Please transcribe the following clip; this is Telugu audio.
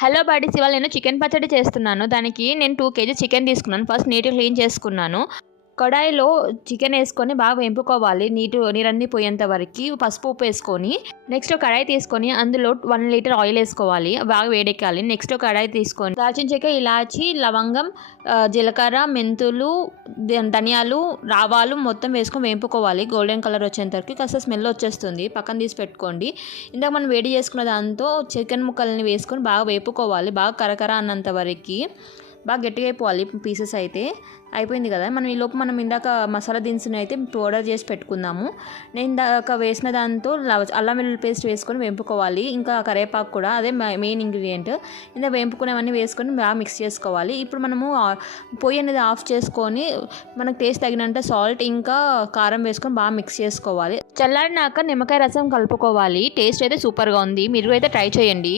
హలో బడీస్, ఇవాళ నేను చికెన్ పచ్చడి చేస్తున్నాను. దానికి నేను 2 కేజీ చికెన్ తీసుకున్నాను. ఫస్ట్ నీట్‌గా క్లీన్ చేసుకున్నాను. కడాయిలో చికెన్ వేసుకొని బాగా వేపుకోవాలి. నీరన్నీ పోయేంత వరకి పసుపు, ఉప్పు వేసుకొని నెక్స్ట్ కడాయి తీసుకొని అందులో 1 లీటర్ ఆయిల్ వేసుకోవాలి. బాగా వేడెక్కాలి. నెక్స్ట్ కడాయి తీసుకొని దాల్చిన చెక్క, ఇలాచి, లవంగం, జీలకర్ర, మెంతులు, ధనియాలు, ఆవాలు మొత్తం వేసుకొని వేపుకోవాలి. గోల్డెన్ కలర్ వచ్చేంత వరకు కాస్త స్మెల్ వచ్చేస్తుంది. పక్కన తీసి పెట్టుకోండి. ఇందాక మనం వేడి చేసుకున్న దాంతో చికెన్ ముక్కల్ని వేసుకొని బాగా వేపుకోవాలి. బాగా కరకర అన్నంత వరకు బాగా గట్టిగా అయిపోవాలి. పీసెస్ అయితే అయిపోయింది కదా. మనం ఈలోపు ఇందాక మసాలా దినుసుని అయితే పౌడర్ చేసి పెట్టుకుందాము. నేను ఇందాక వేసిన దాంతో అల్లం వెల్లుల్లి పేస్ట్ వేసుకొని వేపుకోవాలి. ఇంకా కరివేపాకు కూడా, అదే మెయిన్ ఇంగ్రీడియంట్. ఇందాక వేపుకునేవన్నీ వేసుకొని బాగా మిక్స్ చేసుకోవాలి. ఇప్పుడు మనము పొయ్యి అనేది ఆఫ్ చేసుకొని మనకు టేస్ట్ తగినంత సాల్ట్ ఇంకా కారం వేసుకొని బాగా మిక్స్ చేసుకోవాలి. చల్లారినాక నిమ్మకాయ రసం కలుపుకోవాలి. టేస్ట్ అయితే సూపర్గా ఉంది. మీరు అయితే ట్రై చేయండి.